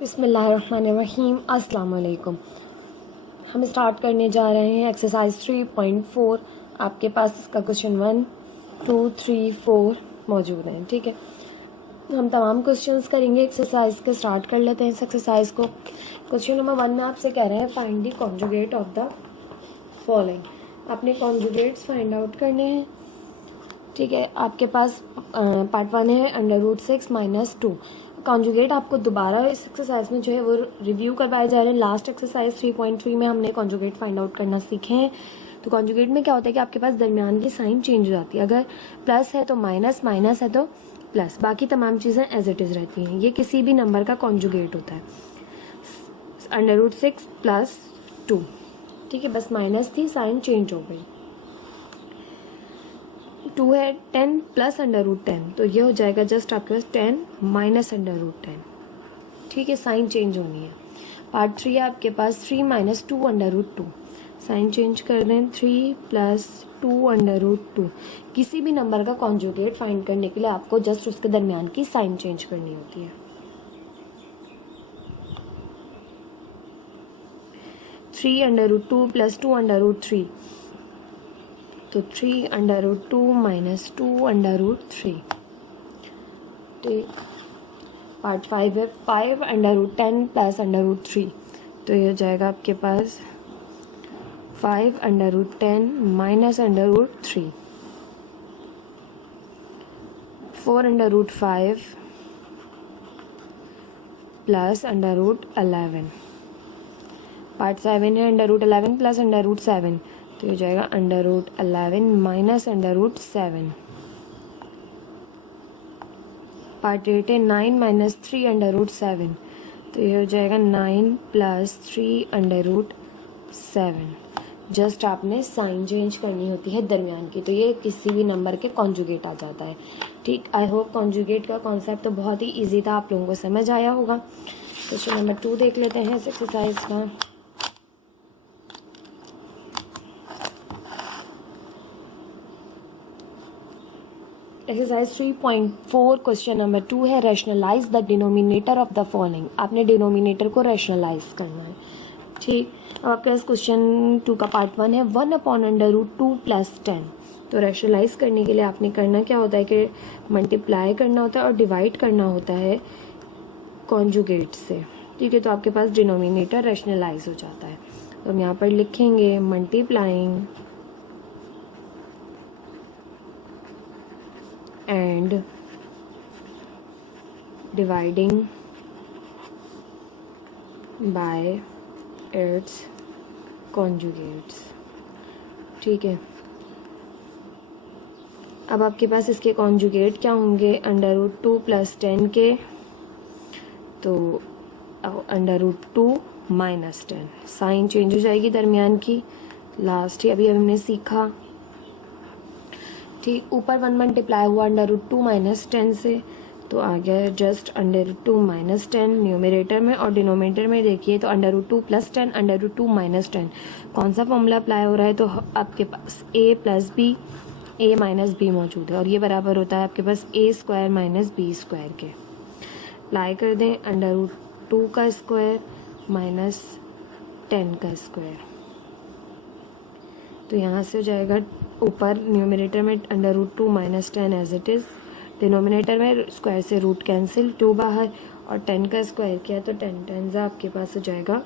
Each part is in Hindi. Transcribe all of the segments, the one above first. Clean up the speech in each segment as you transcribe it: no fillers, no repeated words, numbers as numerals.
बिस्मिल्लाहिर्रहमानिर्रहीम। अस्सलाम वालेकुम। हम स्टार्ट करने जा रहे हैं एक्सरसाइज 3.4। आपके पास इसका क्वेश्चन 1, 2, 3, 4 मौजूद हैं। ठीक है, हम तमाम क्वेश्चंस करेंगे एक्सरसाइज के। स्टार्ट कर लेते हैं इस एक्सरसाइज को। क्वेश्चन नंबर 1 में आपसे कह रहे हैं find the conjugate of the following. आपने कॉन्जुगेट्स फाइंड आउट करने हैं। ठीक है, आपके पास पार्ट 1 है √6 - 2। कॉन्जुगेट आपको दोबारा इस एक्सरसाइज में जो है वो रिव्यू करवाए जा रहे हैं। लास्ट एक्सरसाइज 3.3 में हमने कॉन्जुगेट फाइंड आउट करना सीखे हैं। तो कॉन्जुगेट में क्या होता है कि आपके पास दरमियान की साइन चेंज हो जाती है। अगर प्लस है तो माइनस, माइनस है तो प्लस, बाकी तमाम चीज़ें एज इट इज़ रहती हैं। ये किसी भी नंबर का कॉन्जुगेट होता है। √6 + 2, ठीक है, बस माइनस थी, साइन चेंज हो गई। 2 है 10 + √10, तो ये हो जाएगा जस्ट आपके पास 10 - √10। ठीक है, साइन चेंज होनी है। पार्ट 3 है आपके पास 3 - 2 √2। साइन चेंज कर दें, 3 + 2 √2। किसी भी नंबर का कॉन्जुगेट फाइंड करने के लिए आपको जस्ट उसके दरमियान की साइन चेंज करनी होती है। 3 √2 + 2 √3, तो 3 √2 - 2 √3। ठीक, पार्ट 5 है 5 √10 + √3, तो ये हो जाएगा आपके पास 5 √10 - √3। 4 √5 + √11। पार्ट 7 है √11 + √7, तो ये हो जाएगा √11 - √7। पार्ट 8 है 9 - 3 √7, तो ये हो जाएगा 9 + 3 √7। जस्ट आपने साइन चेंज करनी होती है दरमियान की, तो ये किसी भी नंबर के कॉन्जुगेट आ जाता है। ठीक, आई होप कॉन्जुगेट का कॉन्सेप्ट तो बहुत ही इजी था, आप लोगों को समझ आया होगा। क्वेश्चन नंबर 2 देख लेते हैं इस एक्सरसाइज का। एक्सरसाइज 3.4 क्वेश्चन नंबर 2 है rationalise the denominator of the following. आपने डिनोमिनेटर को रैशनलाइज करना है। ठीक, अब आपके पास क्वेश्चन 2 का पार्ट 1 है 1/√2 + 10। तो रैशनलाइज करने के लिए आपने करना क्या होता है कि मल्टीप्लाई करना होता है और डिवाइड करना होता है कॉन्जुगेट से। ठीक है, तो आपके पास डिनोमिनेटर रैशनलाइज हो जाता है। तो हम यहाँ पर लिखेंगे multiplying and dividing by its conjugates। ठीक है, अब आपके पास इसके कॉन्जुगेट क्या होंगे √2 + 10 के, तो √2 - 10, साइन चेंज हो जाएगी दरमियान की। लास्ट ही अभी हमने सीखा। ठीक, ऊपर 1 मल्टीप्लाई हुआ √2 - 10 से, तो आ गया जस्ट √2 - 10 न्यूमरेटर में, और डिनोमिनेटर में देखिए तो √2 + 10 √2 - 10। कौन सा फॉर्मूला अप्लाई हो रहा है? तो आपके पास a + b, a - b मौजूद है, और ये बराबर होता है आपके पास a² - b² के। अप्लाई कर दें √2 का स्क्वायर - 10 का स्क्वायर, तो यहाँ से हो जाएगा ऊपर न्यूमरेटर में √2 - 10 एज इट इज़, डिनोमिनेटर में स्क्वायर से रूट कैंसिल, 2 बाहर, और 10 का स्क्वायर किया तो 10 10 आपके पास हो जाएगा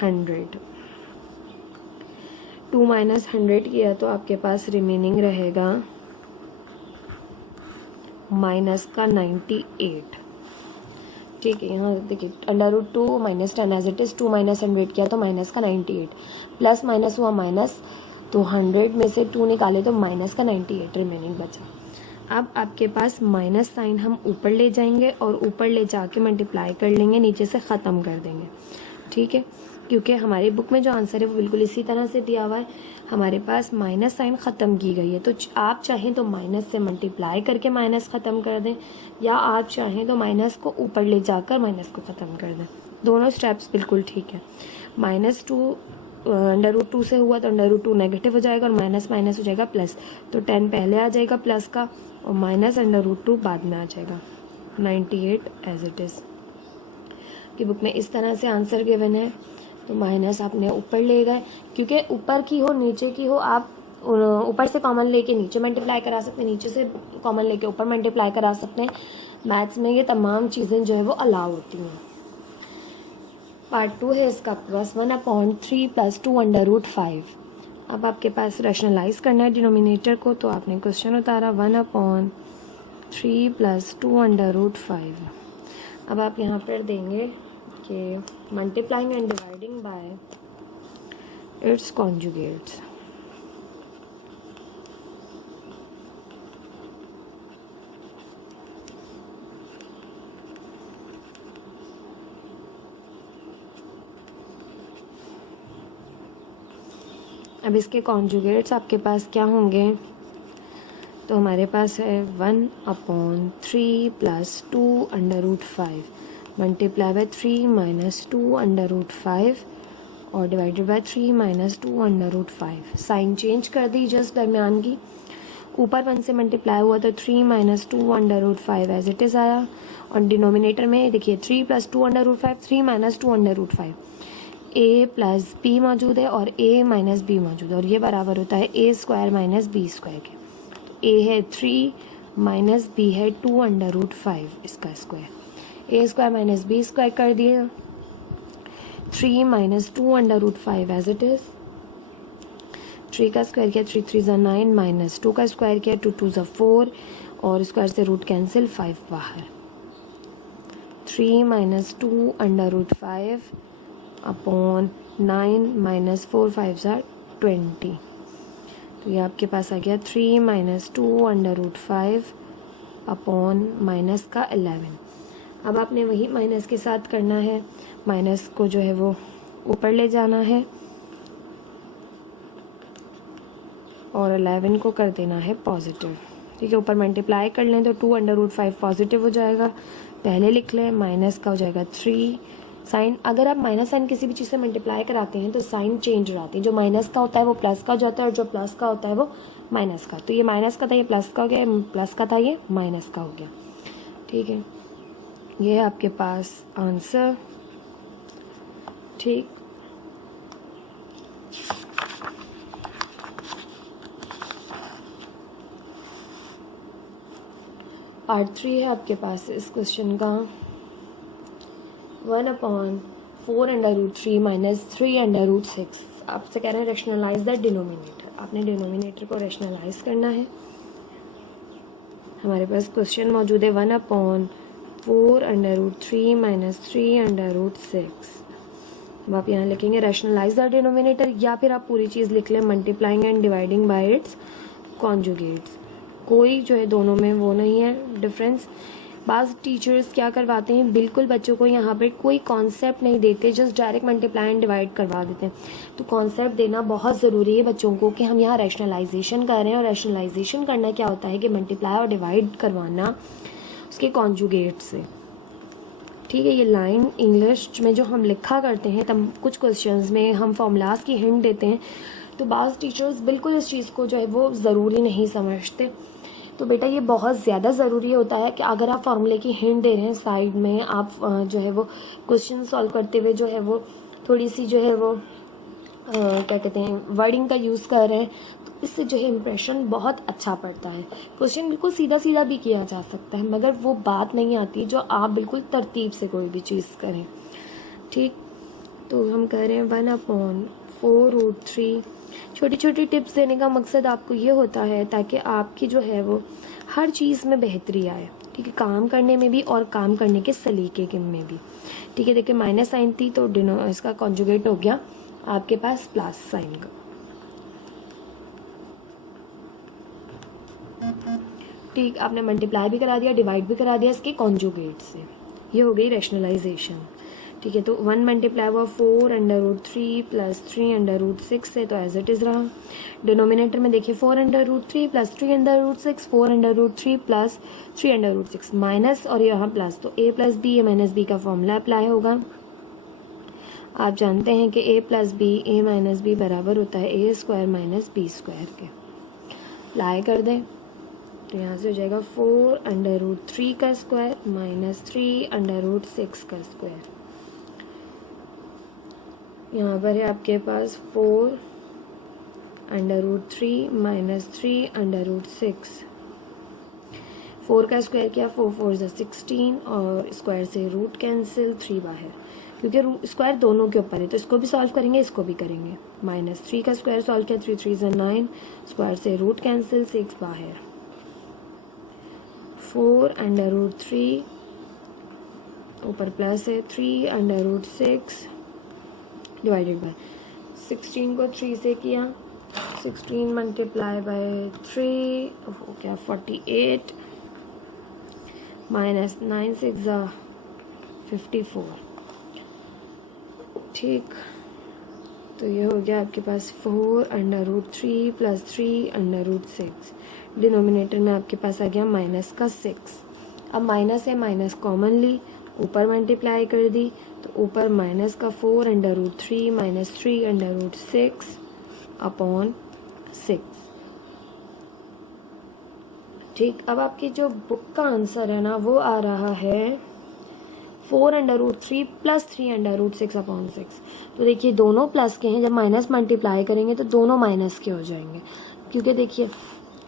100। 2 - 100 किया तो आपके पास रिमेनिंग रहेगा -98। ठीक है, यहाँ देखिए √2 - 10 एज इट इज़, 2 - 100 किया तो -98, प्लस माइनस हुआ माइनस, तो 100 में से 2 निकाले तो -98 रिमेनिंग बचा। अब आपके पास माइनस साइन हम ऊपर ले जाएंगे और ऊपर ले जाके मल्टीप्लाई कर लेंगे, नीचे से ख़त्म कर देंगे। ठीक है, क्योंकि हमारी बुक में जो आंसर है वो बिल्कुल इसी तरह से दिया हुआ है। हमारे पास माइनस साइन ख़त्म की गई है, तो आप चाहें तो माइनस से मल्टीप्लाई करके माइनस ख़त्म कर दें, या आप चाहें तो माइनस को ऊपर ले जाकर माइनस को ख़त्म कर दें। दोनों स्टेप्स बिल्कुल ठीक है। -2 √2 से हुआ तो √2 नेगेटिव हो जाएगा और माइनस माइनस हो जाएगा प्लस, तो 10 पहले आ जाएगा प्लस का और माइनस √2 बाद में आ जाएगा, 98 एज इट इज़। आपकी बुक में इस तरह से आंसर गिवन है, तो माइनस आपने ऊपर ले गए, क्योंकि ऊपर की हो नीचे की हो, आप ऊपर से कॉमन लेके नीचे मल्टीप्लाई करा सकते हैं, नीचे से कॉमन लेके ऊपर मल्टीप्लाई करा सकते हैं। मैथ्स में ये तमाम चीज़ें जो है वो अलाउ होती हैं। पार्ट 2 है इसका, बस 1/3 + 2√5। अब आपके पास रैशनलाइज करना है डिनोमिनेटर को, तो आपने क्वेश्चन उतारा 1/3 + 2√5। अब आप यहाँ पर देंगे कि multiplying and dividing by its conjugates. अब इसके कॉन्जुगेट्स आपके पास क्या होंगे, तो हमारे पास है 1/3 + 2√5 मल्टीप्लाई बाय 3 - 2√5 और डिवाइडेड बाय 3 - 2√5। साइन चेंज कर दी जस्ट दरमियान की, ऊपर 1 से मल्टीप्लाई हुआ तो 3 - 2√5 एज इट इज़ आया, और डिनोमिनेटर में देखिए 3 + 2√5, 3 - 2√5, a + b मौजूद है और a - b मौजूद है, और ये बराबर होता है a² - b² के। तो a है 3 - b है 2√5 इसका स्क्वायर, a² - b² कर दिया, 3 - 2√5 एज इट इज़, 3 का स्क्वायर किया 3 × 3 = 9 - 2 का स्क्वायर किया 2 × 2 = 4 और स्क्वायर से रूट कैंसिल 5 बाहर, 3 - 2√5 अपॉन 9 - 4 5 = 20। तो ये आपके पास आ गया 3 - 2√5 अपॉन माइनस का 11। अब आपने वही माइनस के साथ करना है, माइनस को जो है वो ऊपर ले जाना है और 11 को कर देना है पॉजिटिव। ठीक है, ऊपर मल्टीप्लाई कर लें तो 2√5 पॉजिटिव हो जाएगा, पहले लिख लें, माइनस का हो जाएगा 3 साइन। अगर आप माइनस साइन किसी भी चीज़ से मल्टीप्लाई कराते हैं तो साइन चेंज हो जाती है, जो माइनस का होता है वो प्लस का हो जाता है और जो प्लस का होता है वो माइनस का। तो ये माइनस का था, ये प्लस का हो गया, प्लस का था, ये माइनस का हो गया। ठीक है, ये है आपके पास आंसर। ठीक, पार्ट 3 है आपके पास इस क्वेश्चन का, 1/4√3 - 3√6। आपसे कह रहे हैं रैशनलाइज द डिनोमिनेटर, आपने डिनोमिनेटर को रैशनलाइज करना है। हमारे पास क्वेश्चन मौजूद है 1/4√3 - 3√6। अब आप यहाँ लिखेंगे रैशनलाइज द डिनोमिनेटर, या फिर आप पूरी चीज़ लिख लें multiplying and dividing by its conjugates. कोई जो है दोनों में वो नहीं है डिफरेंस। बाज़ टीचर्स क्या करवाते हैं, बिल्कुल बच्चों को यहाँ पर कोई कॉन्सेप्ट नहीं देते, just direct multiply and divide करवा देते हैं। तो कॉन्सेप्ट देना बहुत ज़रूरी है बच्चों को कि हम यहाँ रैशनलाइजेशन कर रहे हैं, और रैशनलाइजेशन करना क्या होता है कि मल्टीप्लाई और डिवाइड करवाना उसके कॉन्जुगेट से। ठीक है, ये लाइन इंग्लिश में जो हम लिखा करते हैं तब कुछ क्वेश्चंस में हम फॉर्मूलाज की हिंट देते हैं, तो बाज़ टीचर्स बिल्कुल इस चीज़ को जो है वो ज़रूरी नहीं समझते। तो बेटा ये बहुत ज़्यादा ज़रूरी होता है कि अगर आप फार्मूले की हिंट दे रहे हैं साइड में, आप जो है वो क्वेश्चन सॉल्व करते हुए जो है वो थोड़ी सी जो है वो क्या कहते हैं वर्डिंग का यूज़ कर रहे हैं, तो इससे जो है इम्प्रेशन बहुत अच्छा पड़ता है। क्वेश्चन बिल्कुल सीधा सीधा भी किया जा सकता है, मगर वो बात नहीं आती जो आप बिल्कुल तरतीब से कोई भी चीज़ करें। ठीक, तो हम कह रहे हैं 1/4√3। छोटी छोटी टिप्स देने का मकसद आपको ये होता है ताकि आपकी जो है वो हर चीज़ में बेहतरी आए। ठीक है, काम करने में भी और काम करने के सलीके में भी। ठीक है, देखिए माइनस साइन थी तो इसका कॉन्जुगेट हो गया आपके पास प्लस साइन का। ठीक, आपने मल्टीप्लाई भी करा दिया, डिवाइड भी करा दिया इसके कॉन्जुगेट से, ये हो गई रैशनलाइजेशन। ठीक है, तो 1 मल्टीप्लाई हुआ 4√3 + 3√6 है, तो एज इट इज़ रहा। डिनोमिनेटर में देखिए 4√3 + 3√6, 4√3 + 3√6 माइनस और यहाँ प्लस, तो a + b a - b का फॉर्मूला अप्लाई होगा। आप जानते हैं कि a + b a - b बराबर होता है a² - b² के। अप्लाई कर दें तो यहाँ से हो जाएगा 4√3 का स्क्वायर - 3√6 का स्क्वायर। यहाँ पर है आपके पास 4 under root 3 minus 3 under root 6। 4 का स्क्वायर किया, 4 4 ज़ा 16 और स्क्वायर से रूट कैंसिल, 3 बाहर, क्योंकि स्क्वायर दोनों के ऊपर है तो इसको भी सॉल्व करेंगे, इसको भी करेंगे। माइनस 3 का स्क्वायर सॉल्व किया, 3 3 ज़ा 9, स्क्वायर से रूट कैंसिल, 6 बाहर। 4 अंडर रूट 3 ऊपर प्लस है, 3 अंडर रूट 6 डिवाइडेड बाय 16 को 3 से किया, 16 मल्टीप्लाई बाय 3 हो गया 48 माइनस 9 6 ज़ा 54। ठीक, तो ये हो गया आपके पास 4 under root 3 plus 3 under root 6। Denominator में आपके पास आ गया माइनस का 6। अब माइनस है, माइनस कॉमन ली, ऊपर मल्टीप्लाई कर दी तो ऊपर माइनस का 4 under root 3 minus 3 under root 6 upon 6। ठीक, अब आपकी जो बुक का आंसर है ना वो आ रहा है 4 under root 3 plus 3 under root 6 upon 6। तो देखिए दोनों प्लस के हैं, जब माइनस मल्टीप्लाई करेंगे तो दोनों माइनस के हो जाएंगे, क्योंकि देखिए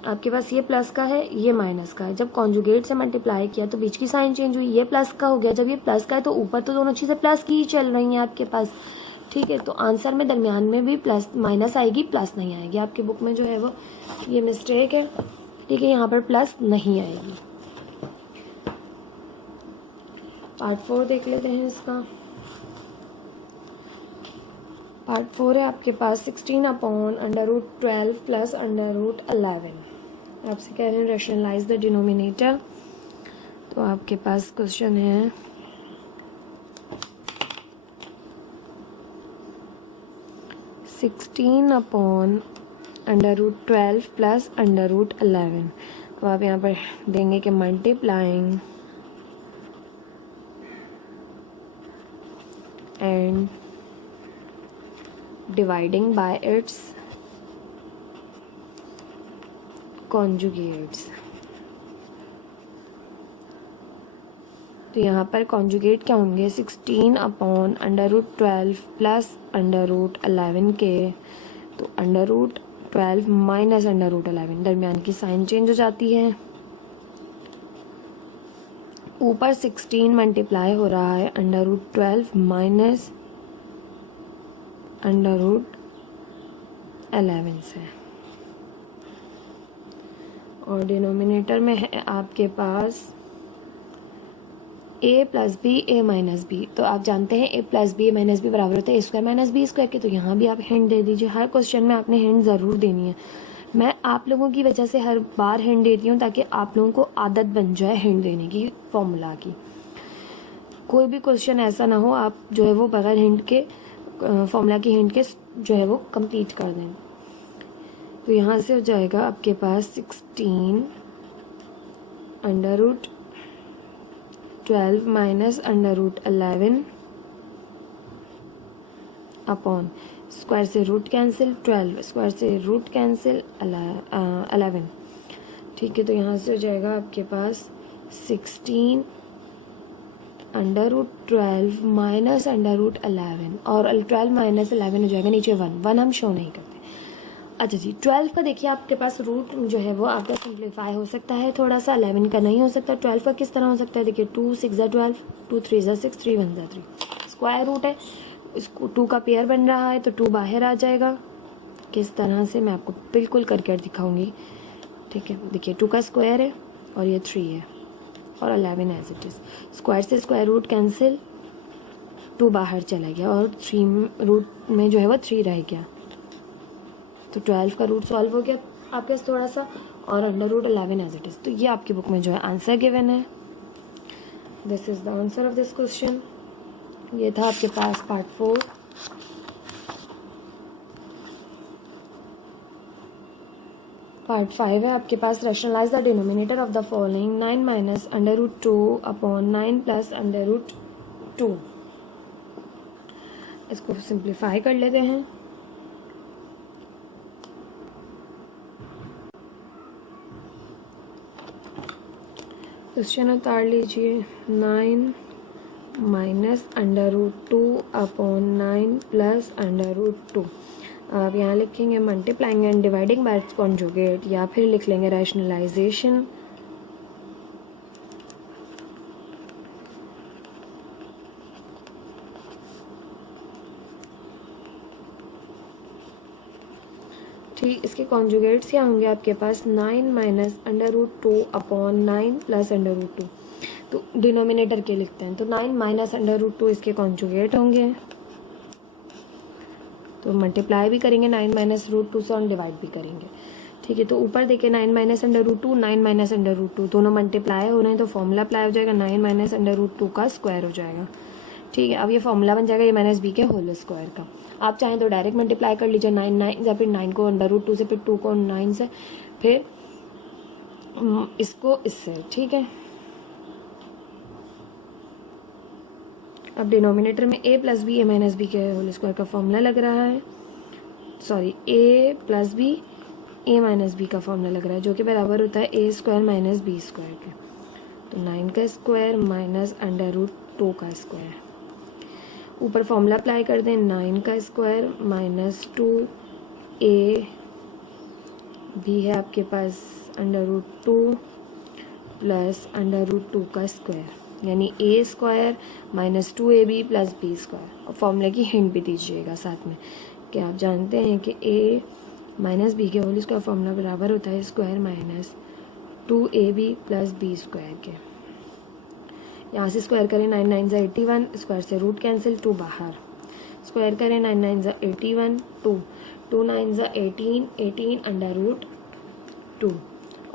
आपके पास ये प्लस का है, ये माइनस का है। जब कॉन्जुगेट से मल्टीप्लाई किया तो बीच की साइन चेंज हुई, ये प्लस का हो गया। जब ये प्लस का है तो ऊपर तो दोनों चीज़ें प्लस की ही चल रही हैं आपके पास। ठीक है, तो आंसर में दरमियान में भी प्लस माइनस आएगी, प्लस नहीं आएगी। आपकी बुक में जो है वो ये मिस्टेक है। ठीक है, यहाँ पर प्लस नहीं आएगी। पार्ट 4 देख लेते हैं इसका। पार्ट 4 है आपके पास 16 upon under root 12 plus under root 11। आपसे कह रहे हैं रैशनलाइज द डिनोमिनेटर। तो आपके पास क्वेश्चन है 16 upon under root 12 plus under root 11। तो आप यहाँ पर देंगे कि multiplying and dividing by its conjugates. तो यहाँ पर कॉन्जुगेट क्या होंगे, 16 upon under root 12 plus under root 11 के। तो under root 12 minus under root 11, दरमियान की साइन चेंज हो जाती है। ऊपर 16 मल्टीप्लाई हो रहा है under root 12 minus under root 11 से, और डिनोमिनेटर में है आपके पास a plus b a minus b. तो आप जानते हैं a plus b a minus b बराबर होता है a square minus b square के। तो यहाँ भी आप हिंट दे दीजिए, हर क्वेश्चन में आपने हिंट ज़रूर देनी है। मैं आप लोगों की वजह से हर बार हिंट देती हूँ ताकि आप लोगों को आदत बन जाए हिंट देने की, फॉर्मूला की। कोई भी क्वेश्चन ऐसा ना हो आप जो है वो बगैर हिंट के, फॉर्मूला की हिंट के जो है वो कंप्लीट कर दें। तो यहाँ से हो जाएगा आपके पास 16 under root 12 minus under root 11 upon square से रूट कैंसिल 12, स्क्वायर से रूट कैंसिल 11। ठीक है, तो यहाँ से हो जाएगा आपके पास 16 under root 12 minus under root 11, और 12 माइनस 11 हो जाएगा नीचे 1 हम शो नहीं करते। अच्छा जी, 12 का देखिए आपके पास रूट जो है वो आपका सिंप्लीफाई हो सकता है थोड़ा सा, 11 का नहीं हो सकता। 12 का किस तरह हो सकता है, देखिए 2 6 ज़ा 12, 2 3 ज़ा 6, 3 1 ज़ा 3, स्क्वायर रूट है, इसको 2 का पेयर बन रहा है तो 2 बाहर आ जाएगा। किस तरह से मैं आपको बिल्कुल करके दिखाऊंगी। ठीक है, देखिए 2 का स्क्वायर है और ये 3 है और 11 एज इट इज़। स्क्वायर से स्क्वायर रूट कैंसिल, 2 बाहर चला गया और 3 रूट में जो है वो 3 रह गया। तो 12 का रूट सॉल्व हो गया आपके पास थोड़ा सा, और under root 11 as it is. तो ये आपकी बुक में जो है आंसर गिवन है। This is the answer of this question. ये था आपके पास पार्ट 4। पार्ट 5 है आपके पास rationalise the denominator of the following 9 minus under root 2 upon 9 plus under root 2। इसको सिंप्लीफाई कर लेते हैं। क्वेश्चन उतार लीजिए, 9 माइनस √2/9 प्लस √2। अब यहाँ लिखेंगे multiplying and dividing by it's conjugate, या फिर लिख लेंगे रैशनलाइजेशन। ठीक, इसके कॉन्जुगेट्स क्या होंगे आपके पास, 9 माइनस √2/9 प्लस √2। तो डिनोमिनेटर के लिखते हैं, तो 9 माइनस √2 इसके कॉन्जुगेट होंगे, तो मल्टीप्लाई भी करेंगे 9 माइनस √2 से और डिवाइड भी करेंगे। ठीक है, तो ऊपर देखिए 9 माइनस √2, 9 माइनस √2 दोनों मल्टीप्लाई हो रहे हैं, तो फॉर्मूला अप्लाई हो जाएगा, 9 माइनस √2 का स्क्वायर हो जाएगा। ठीक है, अब ये फॉर्मूला बन जाएगा a माइनस बी के होल स्क्वायर का। आप चाहें तो डायरेक्ट मल्टीप्लाई कर लीजिए, 9 9 या फिर 9 को √2 से, फिर 2 को 9 से, फिर इसको इससे। ठीक है, अब डिनोमिनेटर में a plus b a minus b के होल स्क्वायर का फॉर्मूला लग रहा है, sorry a plus b a minus b का फॉर्मूला लग रहा है, जो कि बराबर होता है a square minus b square के। तो 9 का स्क्वायर माइनस √2 का स्क्वायर, ऊपर फॉर्मूला अप्लाई कर दें, 9 का स्क्वायर माइनस 2a भी है आपके पास √2 प्लस √2 का स्क्वायर, यानी a square minus 2ab plus b square. और फॉर्मूले की हिंट भी दीजिएगा साथ में कि आप जानते हैं कि a माइनस बी के होल स्क्वायर फॉर्मूला बराबर होता है square minus 2ab plus b square के। यहाँ से स्क्वायर करें, 9 9 ज़ा 81, स्क्वायर से रूट कैंसिल, 2 बाहर, स्क्वायर करें 9 9 ज़ा 81, 2 2 9 ज़ा 18, 18 √2,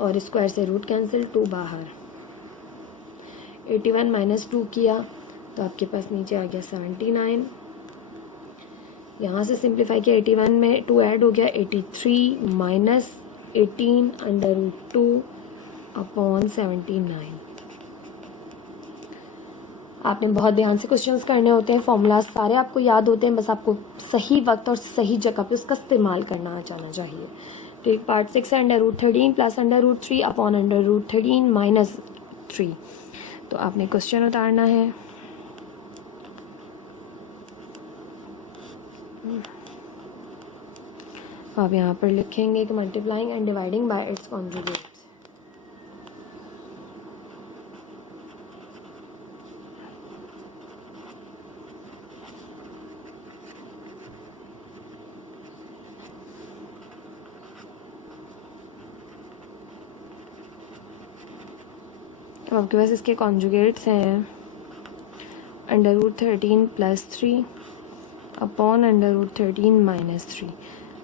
और स्क्वायर से रूट कैंसिल, 2 बाहर, 81 माइनस 2 किया तो आपके पास नीचे आ गया 79। यहाँ से सिंप्लीफाई किया, 81 में 2 ऐड हो गया, 83 माइनस 18 √2/79। आपने बहुत ध्यान से क्वेश्चंस करने होते हैं, फॉर्मूलाज सारे आपको याद होते हैं, बस आपको सही वक्त और सही जगह पे उसका इस्तेमाल करना आ जाना चाहिए। ठीक, पार्ट 6 है √13 प्लस √3/√13 माइनस 3। तो आपने क्वेश्चन उतारना है, आप यहाँ पर लिखेंगे कि multiplying and dividing by its conjugates. अब आपके पास इसके कॉन्जुगेट्स हैं √13 प्लस 3/√13 माइनस 3।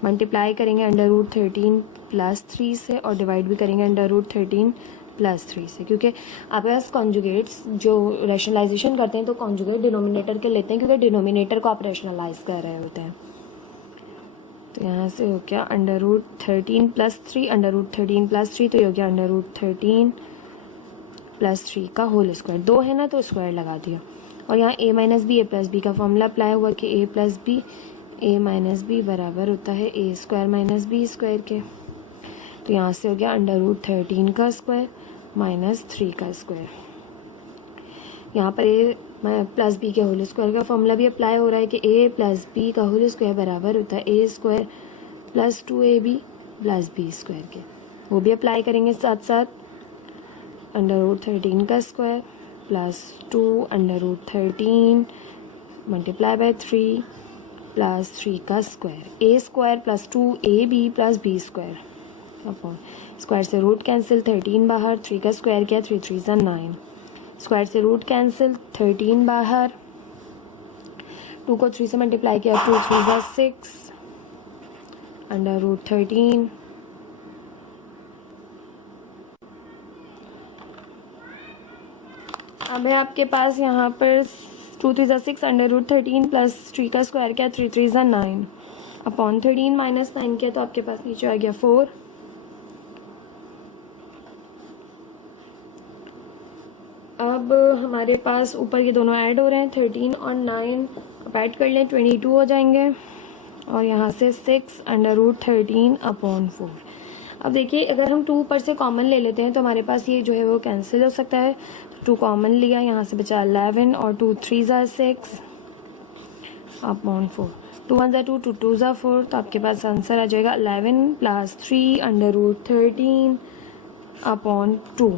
मल्टीप्लाई करेंगे √13 प्लस 3 से और डिवाइड भी करेंगे √13 प्लस 3 से, क्योंकि आपके पास कॉन्जुगेट्स जो रैशनलाइजेशन करते हैं तो कॉन्जुगेट डिनोमिनेटर के लेते हैं, क्योंकि डिनोमिनेटर को आप रैशनलाइज कर रहे होते हैं। तो यहाँ से हो गया √13 प्लस 3, √13 प्लस 3, तो ये हो गया √13 प्लस 3 का होल स्क्वायर। 2 है ना तो स्क्वायर लगा दिया, और यहाँ a minus b a plus b का फॉर्मूला अप्लाई हुआ कि a plus b a minus b बराबर होता है a square minus b square के। तो यहाँ से हो गया √13 का स्क्वायर माइनस 3 का स्क्वायर। यहाँ पर a प्लस बी के होल स्क्वायर का फॉर्मूला भी अप्लाई हो रहा है कि a प्लस बी का होल स्क्वायर बराबर होता है a square plus 2ab plus b square के, वो भी अप्लाई करेंगे साथ साथ। √13 का square plus 2 √13 multiply by 3 plus 3 का square, a square plus 2ab plus b square upon square से रूट कैंसिल, 13 बाहर, 3 का स्क्वायर किया, 3 3 ज़ा 9, स्क्वायर से रूट कैंसिल, 13 बाहर, 2 को 3 से मल्टीप्लाई किया, 2 3 ज़ा 6 √13 अब है आपके पास यहाँ पर 2 3 ज़ा 6 √13 प्लस 3 का स्क्वायर किया, 3 3 ज़ा 9 अपॉन 13 माइनस 9 किया, तो आपके पास नीचे आ गया 4। अब हमारे पास ऊपर ये दोनों ऐड हो रहे हैं, 13 और 9 अब ऐड कर लें, 22 हो जाएंगे, और यहाँ से 6 √13/4। अब देखिए अगर हम 2 ऊपर से कॉमन ले लेते हैं तो हमारे पास ये जो है वो कैंसिल हो सकता है। 2 कॉमन लिया, यहाँ से बचा 11 और 2 3 ज़ा 6 अपॉन 4। 2 1 ज़ा 2, 2 2 ज़ा 4, तो आपके पास आंसर आ जाएगा 11 + 3 √13 अपॉन 2।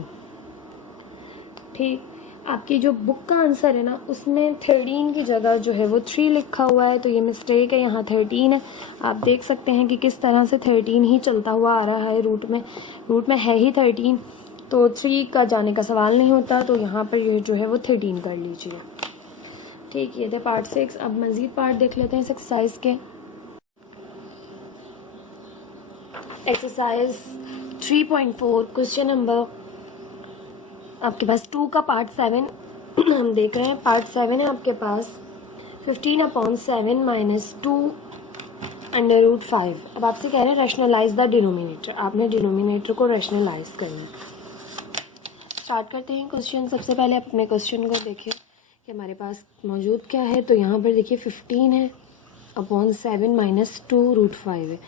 ठीक, आपकी जो बुक का आंसर है ना उसमें 13 की जगह जो है वो 3 लिखा हुआ है, तो ये मिस्टेक है, यहाँ 13 है। आप देख सकते हैं कि किस तरह से 13 ही चलता हुआ आ रहा है रूट में है ही 13, तो 3 का जाने का सवाल नहीं होता, तो यहाँ पर ये जो है वो 13 कर लीजिए। ठीक, ये थे पार्ट 6। अब मज़ीद पार्ट देख लेते हैं इस एक्सरसाइज के। एक्सरसाइज 3.4 क्वेश्चन नंबर आपके पास 2 का पार्ट 7 हम देख रहे हैं। पार्ट 7 है आपके पास 15/7 - 2 √5। अब आपसे कह रहे हैं रैशनलाइज द डिनोमिनेटर, आपने डिनोमिनेटर को रैशनलाइज करना है। स्टार्ट करते हैं क्वेश्चन। सबसे पहले अपने क्वेश्चन को देखिए कि हमारे पास मौजूद क्या है। तो यहाँ पर देखिए 15 है अपॉन 7 - 2 √5 है।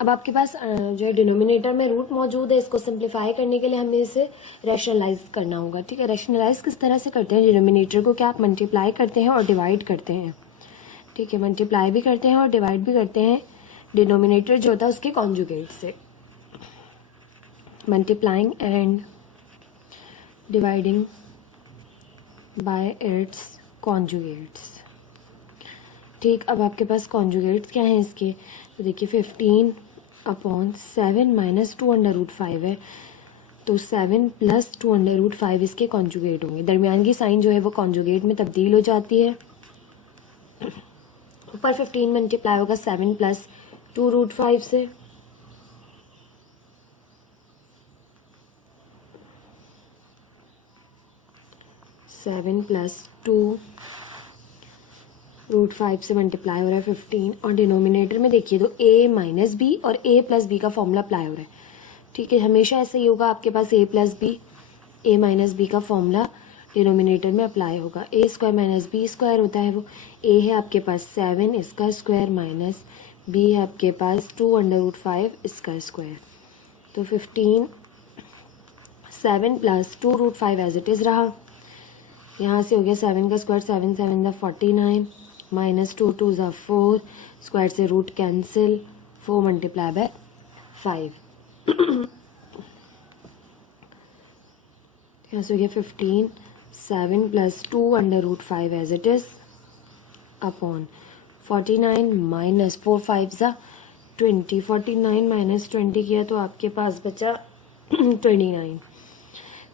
अब आपके पास जो है डिनोमिनेटर में रूट मौजूद है, इसको सिंप्लीफाई करने के लिए हमें इसे रैशनलाइज करना होगा। ठीक है, रैशनलाइज किस तरह से करते हैं डिनोमिनेटर को, क्या आप मल्टीप्लाई करते हैं और डिवाइड करते हैं। ठीक है, मल्टीप्लाई भी करते हैं और डिवाइड भी करते हैं डिनोमिनेटर जो होता है उसके कॉन्जुगेट से। Multiplying and dividing by its conjugates. ठीक, अब आपके पास कॉन्जुगेट्स क्या हैं इसके, तो देखिए 15/7 - 2 √5 है, तो 7 + 2 √5 इसके कॉन्जुगेट होंगे। दरमियान की साइन जो है वो कॉन्जुगेट में तब्दील हो जाती है। ऊपर 15 मल्टीप्लाई होगा 7 + 2 √5 से, सेवन प्लस 2 √5 से मल्टीप्लाई हो रहा है 15, और डिनोमिनेटर में देखिए तो a - b और a + b का फॉर्मूला अप्लाई हो रहा है। ठीक है, हमेशा ऐसा ही होगा, आपके पास a + b a - b का फॉर्मूला डिनोमिनेटर में अप्लाई होगा। a² - b² होता है वो, a है आपके पास 7 इसका स्क्वायर माइनस b है आपके पास 2 √5 इसका स्क्वायर, तो 15 7 + 2 √5 एज इट इज़ रहा। यहाँ से हो गया 7 का स्क्वायर, 7 7 49 - 2 2 4, स्क्वायर से रूट कैंसिल, 4 मल्टीप्लाई बाय 5। यहाँ से हो गया 15 7 + 2 √5 एज इट इज़ अपॉन 49 - 4 5 20, 49 - 20 किया तो आपके पास बचा 29।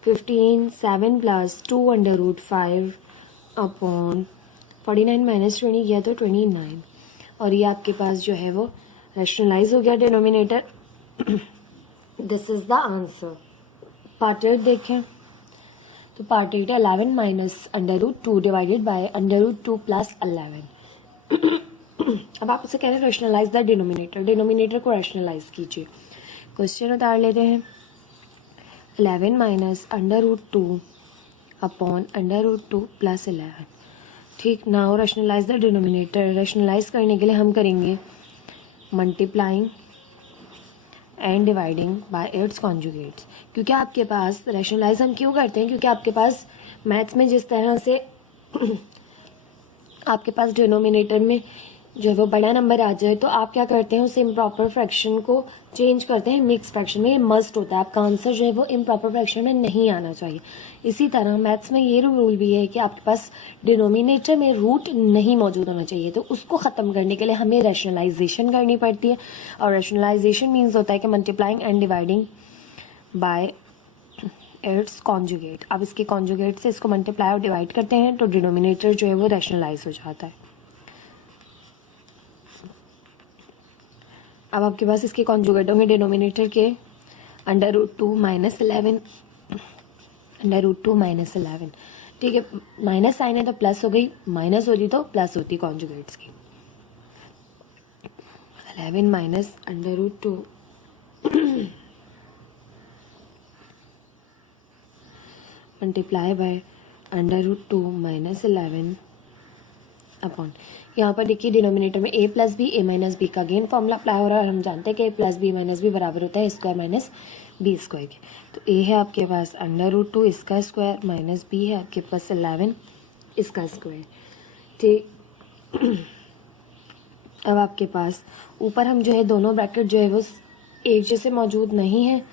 15 7 + 2 √5 अपॉन 49 - 20 किया तो 29, और ये आपके पास जो है वो रैशनलाइज हो गया denominator. This is the answer. Part 8 देखें, तो पार्ट 8 है 11 - √2 डिवाइडेड बाय √2 + 11। अब आप उसे कह रहे हैं रैशनलाइज द डिनोमिनेटर, डिनोमिनेटर को रैशनलाइज कीजिए। क्वेश्चन उतार लेते हैं। 11 - √2 अपॉन √2 + 11। ठीक, now rationalise the denominator. Rationalise करने के लिए हम करेंगे multiplying and dividing by its conjugates. क्योंकि आपके पास रैशनलाइज हम क्यों करते हैं, क्योंकि आपके पास मैथ्स में जिस तरह से आपके पास डिनोमिनेटर में जो है वो बड़ा नंबर आ जाए तो आप क्या करते हैं, उस इम्प्रॉपर फ्रैक्शन को चेंज करते हैं मिक्स फ्रैक्शन में। ये मस्ट होता है, आपका आंसर जो है वो इम्प्रॉपर फ्रैक्शन में नहीं आना चाहिए। इसी तरह मैथ्स में ये रूल भी है कि आपके पास डिनोमिनेटर में रूट नहीं मौजूद होना चाहिए, तो उसको ख़त्म करने के लिए हमें रैशनलाइजेशन करनी पड़ती है, और रैशनलाइजेशन मीन्स होता है कि multiplying and dividing by it's conjugate. अब इसके कॉन्जुगेट से इसको मल्टीप्लाई और डिवाइड करते हैं तो डिनोमिनेटर जो है वो रैशनलाइज हो जाता है। अब आपके पास इसके कॉन्जुगेट होंगे डिनोमिनेटर के √2 - 11 √2 - 11। ठीक है, माइनस साइन है तो प्लस हो गई, माइनस होती तो प्लस होती कॉन्जुगेट्स की। 11 - √2 मल्टीप्लाई बाय √2 - 11 अपॉन, यहाँ पर देखिए डिनोमिनेटर में a plus b a minus b का अगेन फॉर्मूला अप्लाई हो रहा है और हम जानते हैं कि a plus b minus b बराबर होता है स्क्वायर माइनस बी स्क्वायर के। तो a है आपके पास √2 इसका स्क्वायर माइनस b है आपके पास 11 इसका स्क्वायर। ठीक, अब आपके पास ऊपर हम जो है दोनों ब्रैकेट जो है वो एक जैसे मौजूद नहीं है।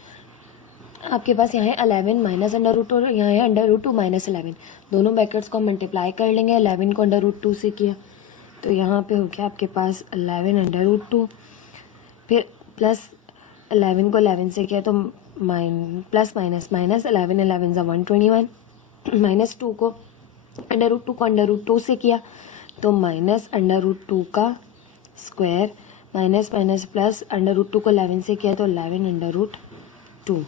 आपके पास यहाँ है 11 माइनस √2 और यहाँ है √2 माइनस 11। दोनों ब्रैकेट्स को हम मल्टीप्लाई कर लेंगे, 11 को √2 से किया तो यहाँ पे हो गया आपके पास 11 √2, फिर प्लस 11 को 11 से किया तो प्लस माइनस माइनस 11 11 ज़ा 121, माइनस 2 को √2 से किया तो माइनस √2 का स्क्वायर, माइनस माइनस प्लस √2 को 11 से किया तो 11 √2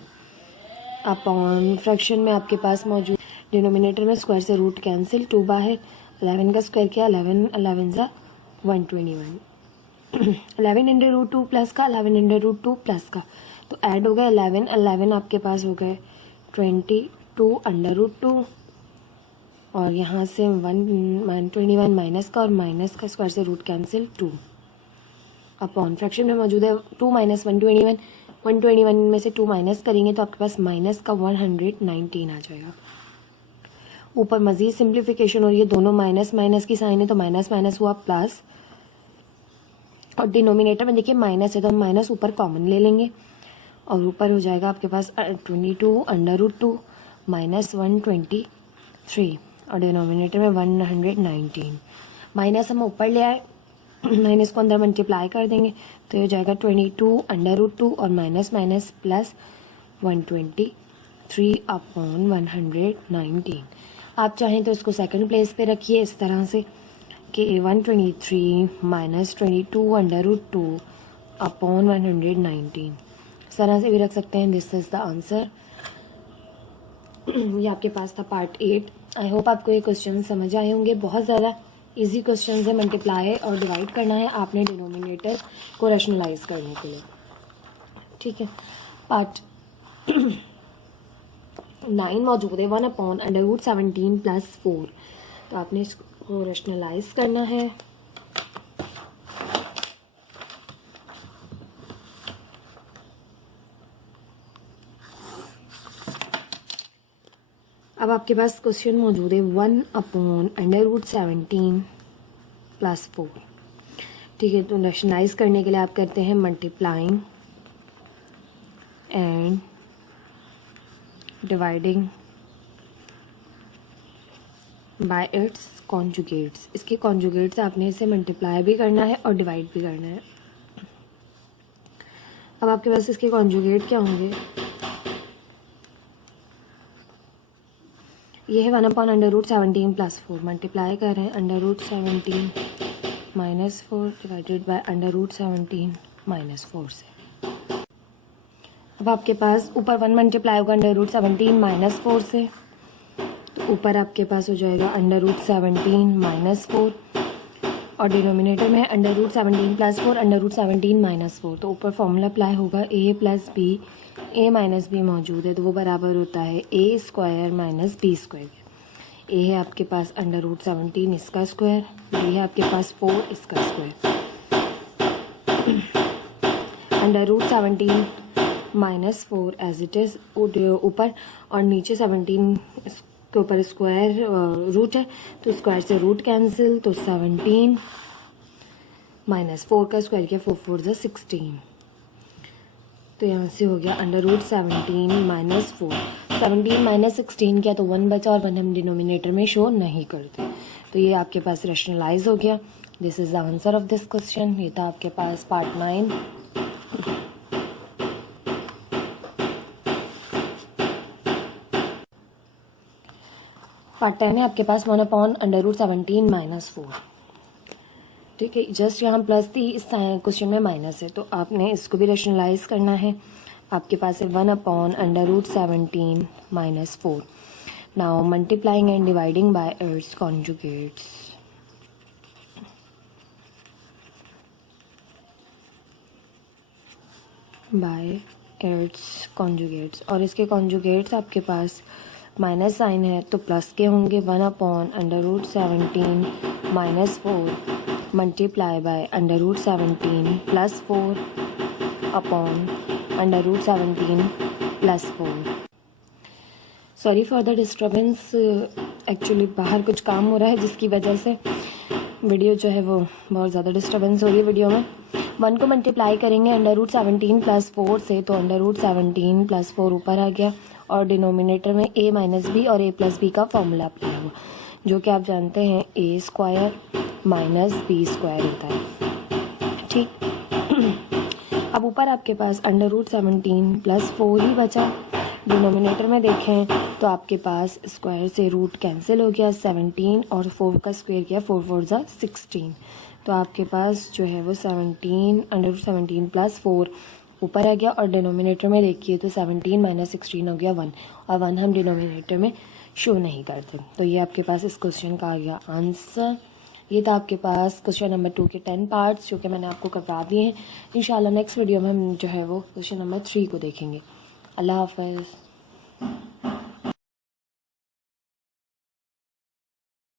अपॉन फ्रैक्शन में आपके पास मौजूद डिनोमिनेटर में स्क्वायर से रूट कैंसिल, 2 बाहर, 11 का स्क्वायर किया 11 11 ज़ा 121, 11 √2 प्लस का 11 √2 प्लस का तो ऐड हो गया 11 11 आपके पास हो गए 22 √2 और यहाँ से 121 माइनस का और माइनस का स्क्वायर से रूट कैंसिल 2 अपॉन फ्रैक्शन में मौजूद है 2 माइनस 121, 121 में से 2 माइनस करेंगे तो आपके पास माइनस का 119 आ जाएगा। ऊपर मज़ीद सिंप्लीफिकेशन हो रही है, दोनों माइनस माइनस की साइन है तो माइनस माइनस हुआ प्लस, और डिनोमिनेटर में देखिए माइनस है तो हम माइनस ऊपर कॉमन ले लेंगे और ऊपर हो जाएगा आपके पास 22 √2 माइनस 123 और डिनोमिनेटर में 119। माइनस हम ऊपर ले आए, माइनस को अंदर मल्टीप्लाई कर देंगे तो ये हो जाएगा 22 √2 और माइनस माइनस प्लस 123 अपॉन 119। आप चाहें तो इसको सेकंड प्लेस पे रखिए इस तरह से कि 123 माइनस 22 √2 अपॉन 119, इस तरह से भी रख सकते हैं। This is the answer. ये आपके पास था पार्ट 8। आई होप आपको ये क्वेश्चन समझ आए होंगे। बहुत ज़्यादा इजी क्वेश्चन है, मल्टीप्लाई और डिवाइड करना है आपने डिनोमिनेटर को रैशनलाइज करने के लिए। ठीक है, पार्ट 9 मौजूद है 1/√17 + 4, तो आपने इसको रैशनलाइज करना है। अब आपके पास क्वेश्चन मौजूद है 1/√17 + 4। ठीक है, तो रैशनलाइज करने के लिए आप करते हैं multiplying and dividing by its conjugates. इसके कॉन्जुगेट्स आपने इसे मल्टीप्लाई भी करना है और डिवाइड भी करना है। अब आपके पास इसके कॉन्जुगेट क्या होंगे? ये है 1/√17 + 4, मल्टीप्लाई कर रहे हैं √17 - 4 डिवाइडेड बाय √17 - 4 से। अब आपके पास ऊपर 1 मल्टीप्लाई होगा √17 - 4 से, तो ऊपर आपके पास हो जाएगा √17 - 4 और डिनोमिनेटर में है √17 + 4 √17 - 4, तो ऊपर फॉर्मूला अप्लाई होगा a + b, a minus b मौजूद है तो वो बराबर होता है a² - b²। a है आपके पास √17 इसका स्क्वायर, b है आपके पास 4 इसका स्क्वायर। √17 - 4 एज इट इज़ ऊपर और नीचे 17 के ऊपर स्क्वायर रूट है तो स्क्वायर से रूट कैंसिल, तो 17 - 4 का स्क्वायर किया 4 4 ज़ा 16, तो यहाँ से हो गया √17 - 4। 17 - 16 किया तो 1 बचा और 1 हम डिनोमिनेटर में शो नहीं करते, तो ये आपके पास रैशनलाइज हो गया। This is the answer of this question. ये था आपके पास पार्ट 9। पार्ट 10 है आपके पास 1/√17 - 4। ठीक है, जस्ट यहाँ प्लस थी, इस क्वेश्चन में माइनस है तो आपने इसको भी रैशनलाइज करना है। आपके पास है 1/√17 - 4। Now multiplying and dividing by its conjugates. Bye its conjugates, और इसके कॉन्जुगेट्स आपके पास माइनस साइन है तो प्लस के होंगे, 1/√17 -4 multiply by √17 + 4 upon √17 + 4। Sorry for the disturbance, actually बाहर कुछ काम हो रहा है जिसकी वजह से वीडियो जो है वो बहुत ज़्यादा डिस्टर्बेंस हो रही है वीडियो में। 1 को मल्टीप्लाई करेंगे √17 + 4 से, तो √17 + 4 ऊपर आ गया और डिनोमिनेटर में a - b और a + b का फॉर्मूला अप्लाई हुआ, जो कि आप जानते हैं a² - b² होता है। ठीक अब ऊपर आपके पास √17 + 4 ही बचा। डिनोमिनेटर में देखें तो आपके पास स्क्वायर से रूट कैंसिल हो गया, 17 और 4 का स्क्वायर किया, 4 4 ज़ा 16, तो आपके पास जो है वो 17 √17 + 4 ऊपर आ गया और डिनोमिनेटर में देखिए तो 17 - 16 हो गया 1, और 1 हम डिनोमिनेटर में शो नहीं करते। तो ये आपके पास इस क्वेश्चन का आ गया आंसर। ये था आपके पास क्वेश्चन नंबर 2 के 10 पार्ट्स, जो कि मैंने आपको करवा दिए हैं। इंशाल्लाह नेक्स्ट वीडियो में हम जो है वो क्वेश्चन नंबर 3 को देखेंगे। अल्लाह हाफ़िज़।